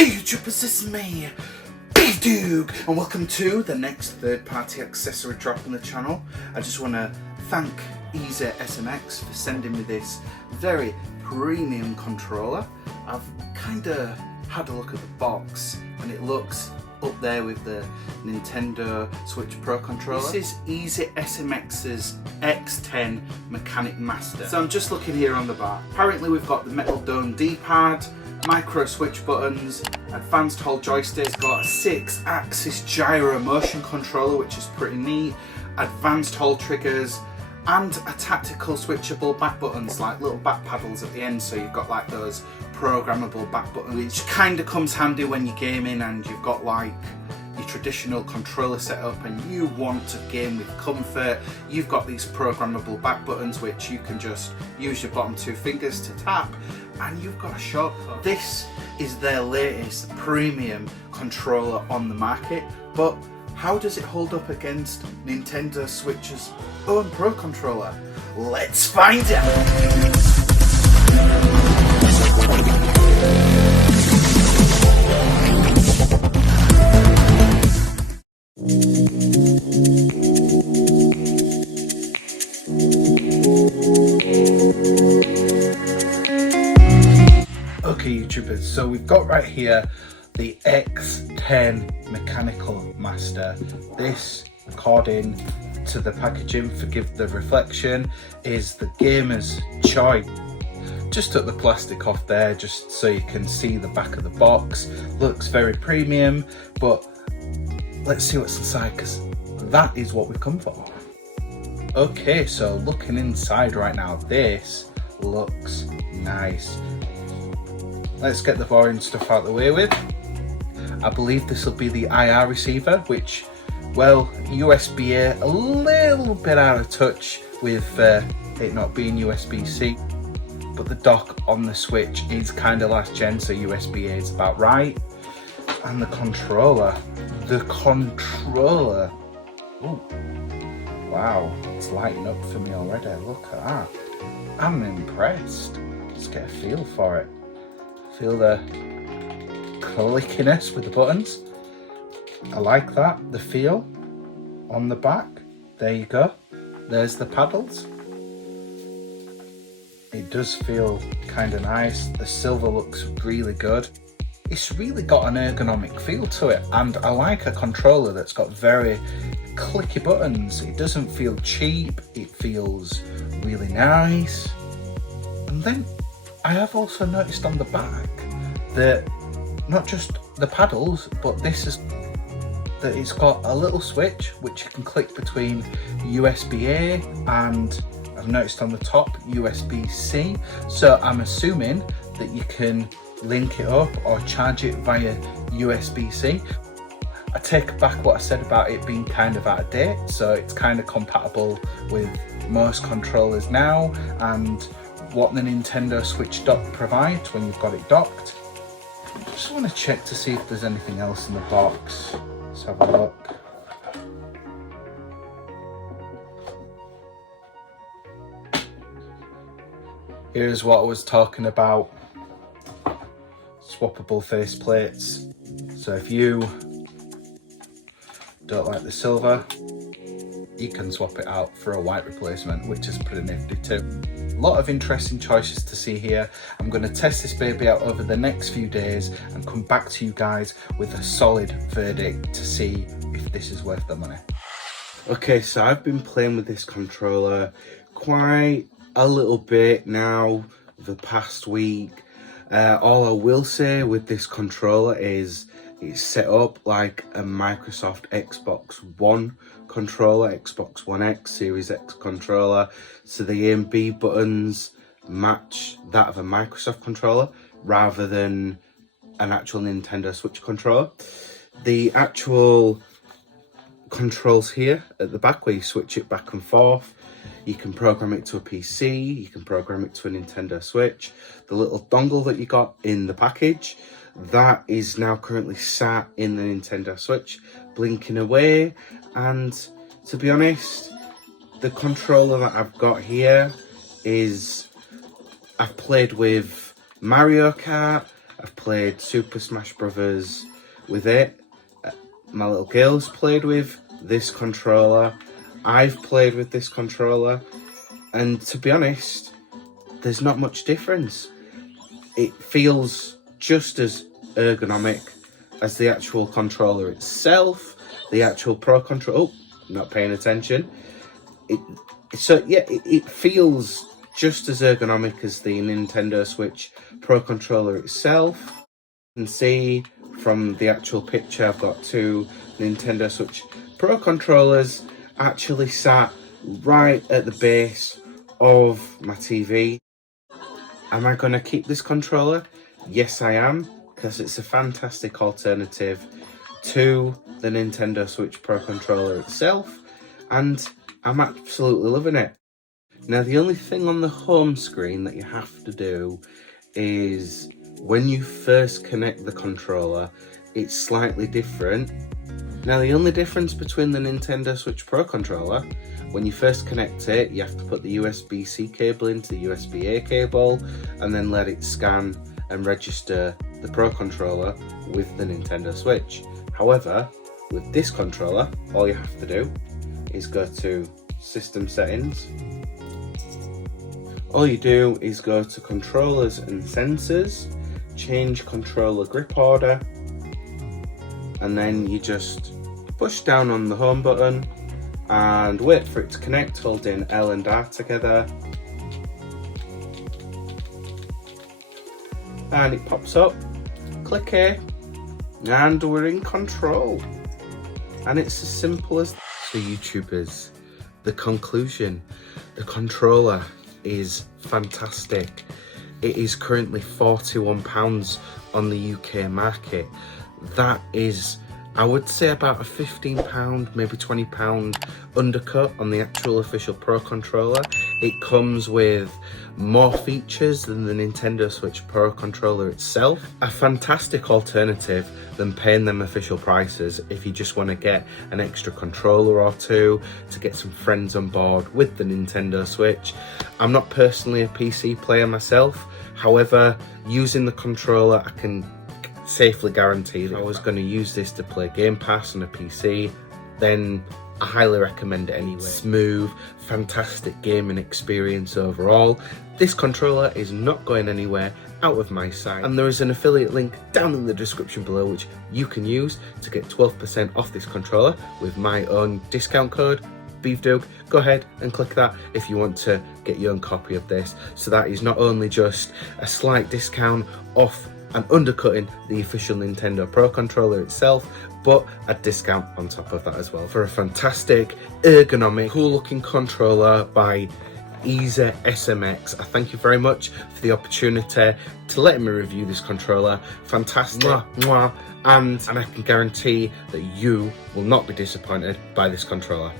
Hey YouTubers, it's me, BeevDawg, and welcome to the next third-party accessory drop on the channel. I just want to thank SMX for sending me this very premium controller. I've kind of had a look at the box and it looks up there with the Nintendo Switch Pro controller. This is SMX's X10 Mechanic Master. So I'm just looking here on the bar. Apparently we've got the metal dome D-pad, micro switch buttons, advanced hold joysticks, got a 6-axis gyro motion controller which is pretty neat, advanced hold triggers, and a tactical switchable back buttons, like little back paddles at the end, so you've got like those programmable back buttons, which kind of comes handy when you're gaming and you've got like your traditional controller setup and you want to game with comfort. You've got these programmable back buttons which you can just use your bottom two fingers to tap, and you've got a shortcut. This is their latest premium controller on the market, but how does it hold up against Nintendo Switch's own Pro controller? Let's find out! Okay YouTubers, so we've got right here the X10 Mechanical Master. This, according to the packaging, forgive the reflection, is the gamer's choice. Just took the plastic off there just so you can see the back of the box. Looks very premium, but let's see what's inside because that is what we've come for. Okay, so looking inside right now, this looks nice. Let's get the boring stuff out of the way with. I believe this will be the IR receiver, which, well, USB-A, a little bit out of touch with it not being USB-C, but the dock on the Switch is kind of last gen, so USB-A is about right. And the controller, ooh, wow, it's lighting up for me already, look at that. I'm impressed. Let's get a feel for it. Feel the clickiness with the buttons. I like that, the feel on the back. There you go, there's the paddles. It does feel kind of nice. The silver looks really good. It's really got an ergonomic feel to it, and I like a controller that's got very clicky buttons. It doesn't feel cheap, it feels really nice. And then I have also noticed on the back that not just the paddles, but that it's got a little switch which you can click between USB-A and I've noticed on the top USB-C. So I'm assuming that you can link it up or charge it via USB-C. I take back what I said about it being kind of out of date, so it's kind of compatible with most controllers now and what the Nintendo Switch dock provides when you've got it docked. I just want to check to see if there's anything else in the box. Let's have a look. Here's what I was talking about. Swappable face plates. So if you don't like the silver, you can swap it out for a white replacement, which is pretty nifty too. A lot of interesting choices to see here. I'm going to test this baby out over the next few days and come back to you guys with a solid verdict to see if this is worth the money. Okay, so I've been playing with this controller quite a little bit now the past week. All I will say with this controller is it's set up like a Microsoft Xbox One controller, Xbox One X, Series X controller. So the A and B buttons match that of a Microsoft controller rather than an actual Nintendo Switch controller. The actual controls here at the back where you switch it back and forth, you can program it to a PC, you can program it to a Nintendo Switch. The little dongle that you got in the package, that is now currently sat in the Nintendo Switch, blinking away. And to be honest, the controller that I've got here is, I've played with Mario Kart, I've played Super Smash Brothers with it. My little girl's played with this controller. I've played with this controller, and to be honest, there's not much difference. It feels just as ergonomic as the actual controller itself, the actual Pro Controller. Oh, not paying attention. It feels just as ergonomic as the Nintendo Switch Pro Controller itself. You can see from the actual picture I've got two Nintendo Switch Pro Controllers actually sat right at the base of my TV. Am I going to keep this controller? Yes, I am, because it's a fantastic alternative to the Nintendo Switch Pro Controller itself, and I'm absolutely loving it. Now, the only thing on the home screen that you have to do is when you first connect the controller, it's slightly different. Now, the only difference between the Nintendo Switch Pro Controller, when you first connect it, you have to put the USB-C cable into the USB-A cable and then let it scan and register the Pro Controller with the Nintendo Switch. However, with this controller, all you have to do is go to System Settings. All you do is go to Controllers and Sensors, change Controller Grip Order, and then you just push down on the home button and wait for it to connect, holding L and R together. And it pops up, click A, and we're in control. And it's as simple as that. So YouTubers, the conclusion, the controller is fantastic. It is currently £41 on the UK market. That is, I would say, about a £15, maybe £20 undercut on the actual official Pro Controller. It comes with more features than the Nintendo Switch Pro Controller itself. A fantastic alternative than paying them official prices if you just want to get an extra controller or two to get some friends on board with the Nintendo Switch. I'm not personally a PC player myself, however, using the controller, I can safely guarantee that if I was going to use this to play Game Pass on a PC, then I highly recommend it anyway. Smooth, fantastic gaming experience overall. This controller is not going anywhere out of my sight, and there is an affiliate link down in the description below which you can use to get 12% off this controller with my own discount code, BeevDawg. Go ahead and click that if you want to get your own copy of this. So that is not only just a slight discount off and undercutting the official Nintendo Pro Controller itself, but a discount on top of that as well for a fantastic, ergonomic, cool looking controller by SMX. I thank you very much for the opportunity to let me review this controller. Fantastic. And I can guarantee that you will not be disappointed by this controller.